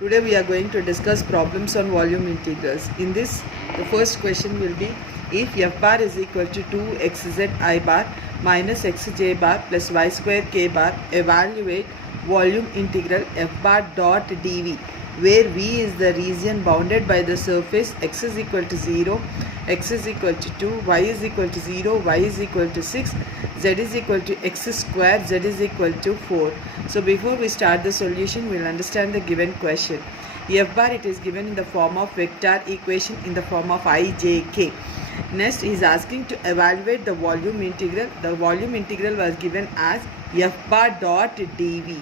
Today we are going to discuss problems on volume integrals. In this, the first question will be if f bar is equal to 2xz I bar minus xj bar plus y square k bar, evaluate volume integral f bar dot dv, where v is the region bounded by the surface x is equal to 0, x is equal to 2, y is equal to 0, y is equal to 6, z is equal to x square, z is equal to 4. So before we start the solution, we will understand the given question. F bar, it is given in the form of vector equation in the form of I, J, K. Next, he is asking to evaluate the volume integral. The volume integral was given as f bar dot dv,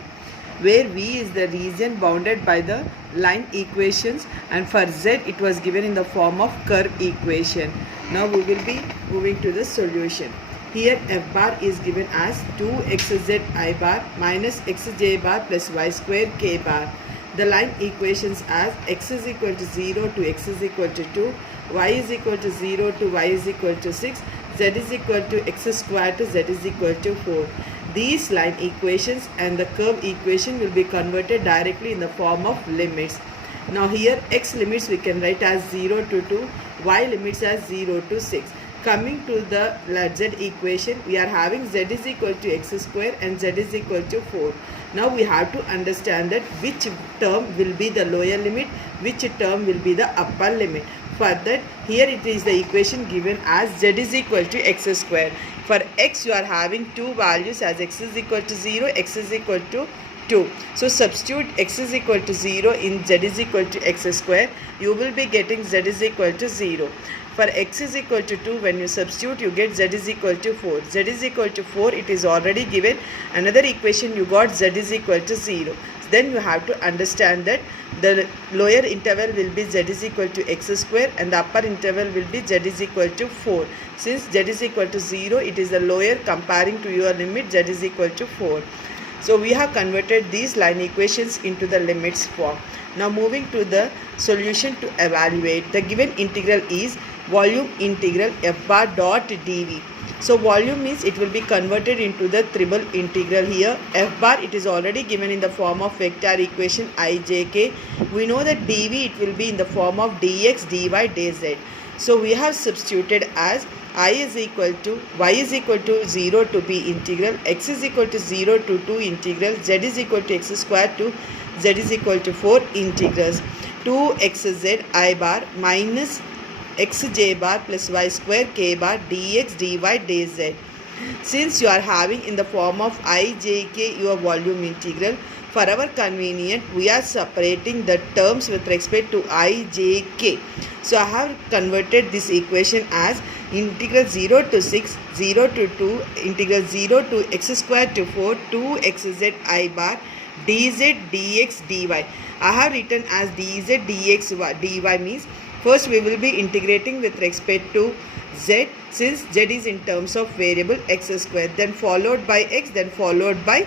where v is the region bounded by the line equations, and for z it was given in the form of curve equation. Now we will be moving to the solution. Here f bar is given as 2xz I bar minus xj bar plus y square k bar. The line equations as x is equal to 0 to x is equal to 2, y is equal to 0 to y is equal to 6, z is equal to x square to z is equal to 4. These line equations and the curve equation will be converted directly in the form of limits. Now here x limits we can write as 0 to 2, y limits as 0 to 6. Coming to the z equation, we are having z is equal to x square and z is equal to 4. Now we have to understand that which term will be the lower limit, which term will be the upper limit. For that, here it is the equation given as z is equal to x square. For x, you are having two values as x is equal to 0, x is equal to 2. So substitute x is equal to 0 in z is equal to x square. You will be getting z is equal to 0. For x is equal to 2, when you substitute, you get z is equal to 4. Z is equal to 4, it is already given. Another equation you got z is equal to 0. Then you have to understand that the lower interval will be z is equal to x square and the upper interval will be z is equal to 4. Since z is equal to 0, it is the lower comparing to your limit z is equal to 4. So we have converted these line equations into the limits form. Now moving to the solution to evaluate. The given integral is volume integral f bar dot dv. So volume means it will be converted into the triple integral here. F bar, it is already given in the form of vector equation ijk. We know that dv, it will be in the form of dx, dy, dz. So we have substituted as I is equal to y is equal to 0 to b integral, x is equal to 0 to 2 integral, z is equal to x square to z is equal to 4 integrals. 2xz I bar minus xj bar plus y square k bar dx, dy, dz. Since you are having in the form of ijk your volume integral, for our convenience, we are separating the terms with respect to ijk. So I have converted this equation as integral 0 to 6, 0 to 2, integral 0 to x square to 4, 2xz I bar, dz, dx, dy. I have written as dz, dx, dy means first we will be integrating with respect to z, since z is in terms of variable x square, then followed by x, then followed by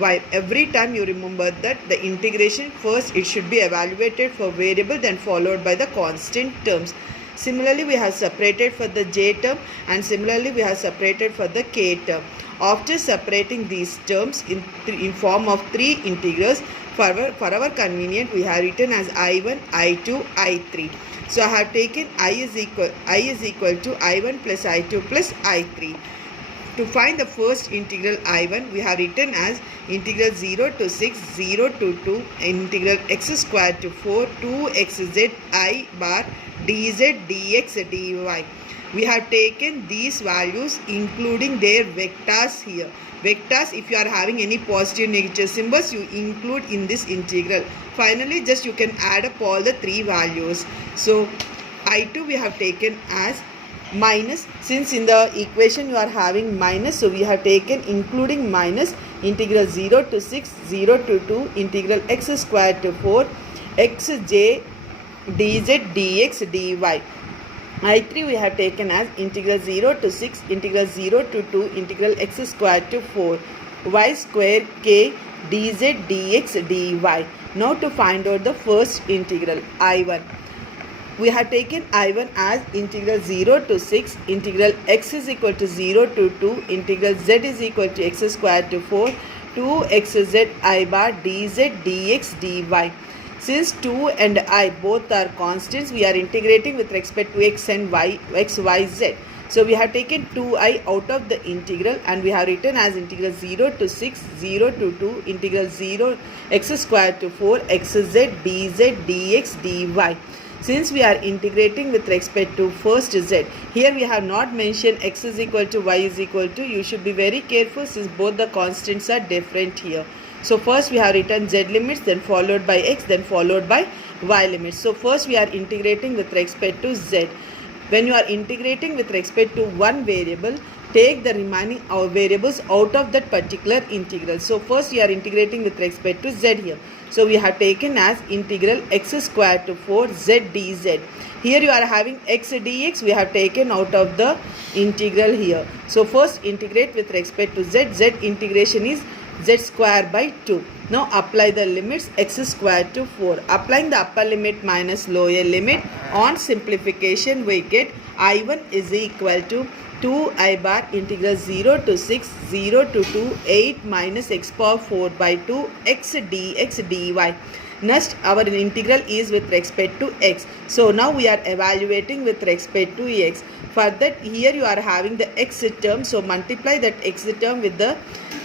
y. Every time you remember that the integration first it should be evaluated for variable, then followed by the constant terms. Similarly, we have separated for the j term and similarly we have separated for the k term. After separating these terms in form of three integrals, for our convenience, we have written as I1, I2, I3. So I have taken I is equal to I1 plus I2 plus I3. To find the first integral I1, we have written as integral 0 to 6, 0 to 2, integral x square to 4, 2xz I bar, dz, dx, dy. We have taken these values including their vectors here. Vectors, if you are having any positive negative symbols, you include in this integral. Finally, just you can add up all the three values. So I2 we have taken as minus, since in the equation you are having minus, so we have taken including minus integral 0 to 6, 0 to 2, integral x square to 4, xj, dz, dx, dy. I3 we have taken as integral 0 to 6, integral 0 to 2, integral x square to 4, y square k, dz, dx, dy. Now to find out the first integral I1. We have taken I1 as integral 0 to 6, integral x is equal to 0 to 2, integral z is equal to x square to 4, 2xz I bar dz, dx, dy. Since 2 and I both are constants, we are integrating with respect to x and y, x, y, z. So we have taken 2I out of the integral and we have written as integral 0 to 6, 0 to 2, integral 0 x square to 4, xz, dz, dx, dy. Since we are integrating with respect to first z, here we have not mentioned x is equal to y is equal to. You should be very careful since both the constants are different here. So first we have written z limits, then followed by x, then followed by y limits. So first we are integrating with respect to z. When you are integrating with respect to one variable, take the remaining variables out of that particular integral. So first we are integrating with respect to z here. So we have taken as integral x square to 4 z dz. Here you are having x dx, we have taken out of the integral here. So first integrate with respect to z. Z integration is z square by 2. Now apply the limits x square to 4. Applying the upper limit minus lower limit, on simplification we get I1 is equal to 2I bar integral 0 to 6, 0 to 2, 8 minus x power 4 by 2 x dx dy. Next, our integral is with respect to x. So now we are evaluating with respect to x. For that, here you are having the x term. So multiply that x term with the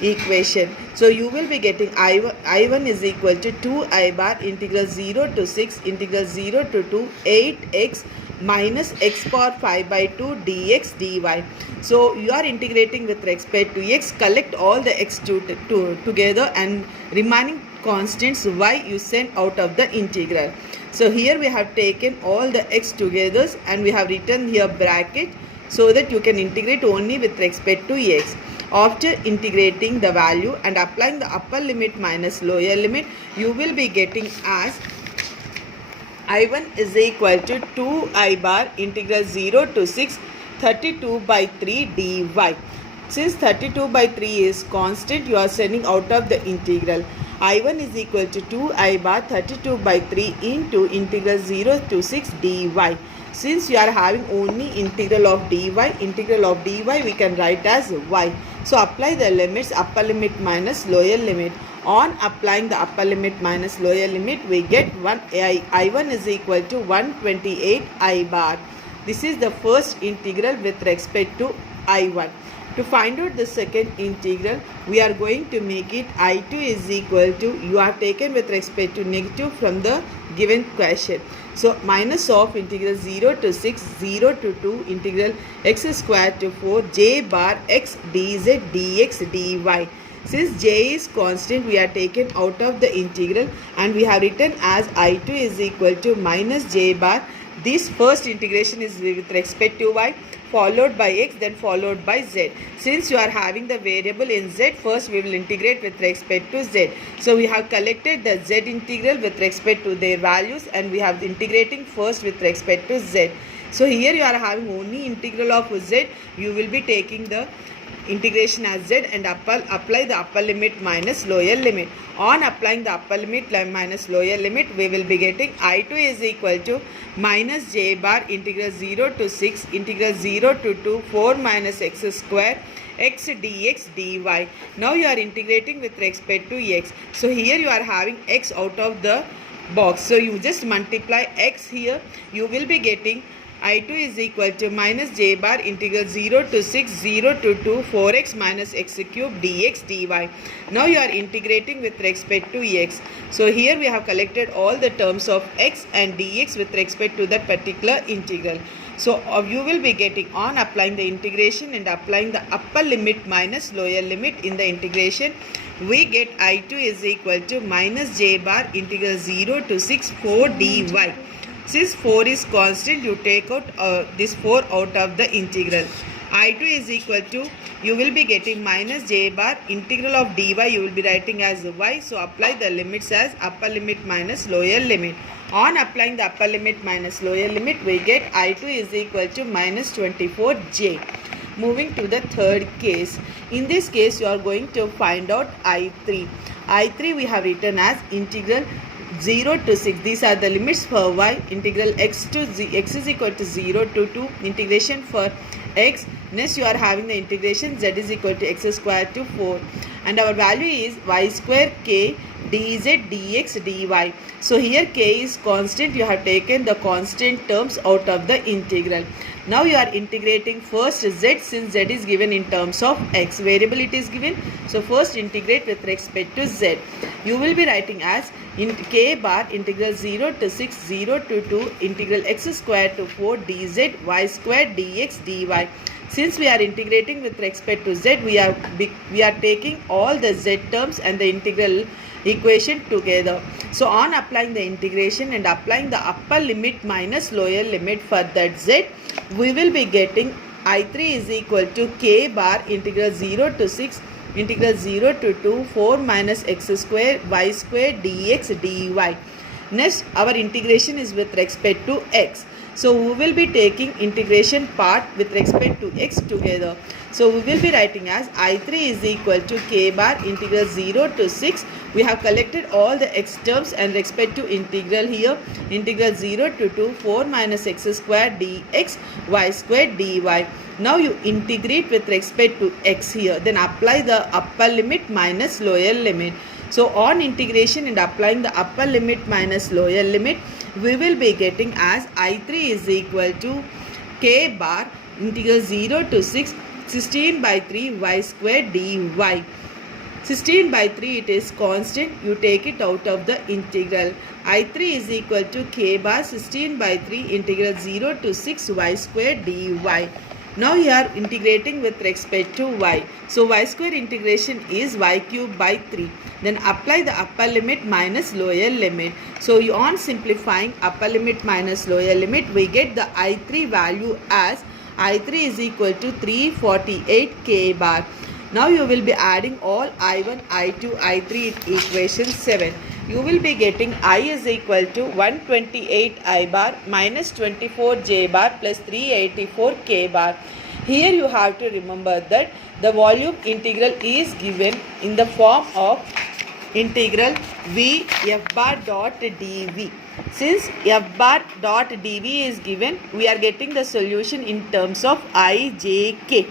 equation. So you will be getting I1 is equal to 2I bar integral 0 to 6, integral 0 to 2, 8x minus x power 5 by 2 dx dy. So you are integrating with respect to x. Collect all the x together and remaining constants y you send out of the integral. So here we have taken all the x together and we have written here bracket so that you can integrate only with respect to x. After integrating the value and applying the upper limit minus lower limit, you will be getting as I1 is equal to 2I bar integral 0 to 6, 32 by 3 dy. Since 32 by 3 is constant, you are sending out of the integral. I1 is equal to 2I bar 32 by 3 into integral 0 to 6 dy. Since you are having only integral of dy we can write as y. So apply the limits, upper limit minus lower limit. On applying the upper limit minus lower limit, we get I1 is equal to 128 I bar. This is the first integral with respect to I1. To find out the second integral, we are going to make it I2 is equal to, you have taken with respect to negative from the given question. So minus of integral 0 to 6, 0 to 2, integral x square to 4, j bar x dz dx dy. Since j is constant, we are taken out of the integral and we have written as I2 is equal to minus j bar. This first integration is with respect to y, followed by x, then followed by z. Since you are having the variable in z, first we will integrate with respect to z. So we have collected the z integral with respect to their values and we have integrating first with respect to z. So here you are having only integral of z, you will be taking the integration as z and apply the upper limit minus lower limit. On applying the upper limit minus lower limit, we will be getting I2 is equal to minus j bar integral 0 to 6, integral 0 to 2, 4 minus x square x dx dy. Now you are integrating with respect to x. So here you are having x out of the box. So you just multiply x here, you will be getting I2 is equal to minus j bar integral 0 to 6, 0 to 2, 4x minus x cube dx dy. Now you are integrating with respect to x. So here we have collected all the terms of x and dx with respect to that particular integral. So you will be getting, on applying the integration and applying the upper limit minus lower limit in the integration, we get I2 is equal to minus j bar integral 0 to 6, 4 dy. Since 4 is constant, you take out this 4 out of the integral. I2 is equal to, you will be getting minus j bar integral of dy, you will be writing as y. So apply the limits as upper limit minus lower limit. On applying the upper limit minus lower limit, we get I2 is equal to minus 24j. Moving to the third case. In this case, you are going to find out I3. I3 we have written as integral 0 to 6. These are the limits for y. Integral x to x is equal to 0 to 2. Integration for x. Next you are having the integration z is equal to x square to 4. And our value is y square k dz dx dy. So here k is constant. You have taken the constant terms out of the integral. Now you are integrating first z, since z is given in terms of x. Variable it is given. So first integrate with respect to z. You will be writing as k bar integral 0 to 6, 0 to 2, integral x square to 4 dz y square dx dy. Since we are integrating with respect to z, we are taking all the z terms and the integral equation together. So on applying the integration and applying the upper limit minus lower limit for that z, we will be getting I3 is equal to k bar integral 0 to 6, integral 0 to 2, 4 minus x square y square dx dy. Next, our integration is with respect to x. So we will be taking integration part with respect to x together. So we will be writing as I3 is equal to k bar integral 0 to 6. We have collected all the x terms and respect to integral here. Integral 0 to 2, 4 minus x square dx y square dy. Now you integrate with respect to x here. Then apply the upper limit minus lower limit. So on integration and applying the upper limit minus lower limit, we will be getting as I3 is equal to k bar integral 0 to 6, 16 by 3 y square dy. 16 by 3 it is constant. You take it out of the integral. I3 is equal to k bar 16 by 3 integral 0 to 6 y square dy. Now you are integrating with respect to y. So y square integration is y cube by 3. Then apply the upper limit minus lower limit. So on simplifying upper limit minus lower limit, we get the I3 value as I3 is equal to 348 k bar. Now you will be adding all I1, I2, I3 in equation 7. You will be getting I is equal to 128 I bar minus 24 j bar plus 384 k bar. Here you have to remember that the volume integral is given in the form of integral v f bar dot dv. Since f bar dot dv is given, we are getting the solution in terms of I, j, k.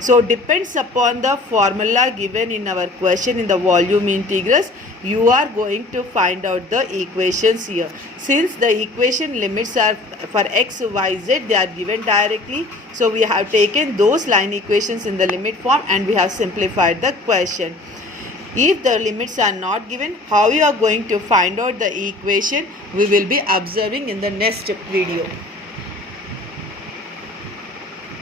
So depends upon the formula given in our question in the volume integrals, you are going to find out the equations here. Since the equation limits are for x, y, z, they are given directly. So we have taken those line equations in the limit form and we have simplified the question. If the limits are not given, how you are going to find out the equation, we will be observing in the next video.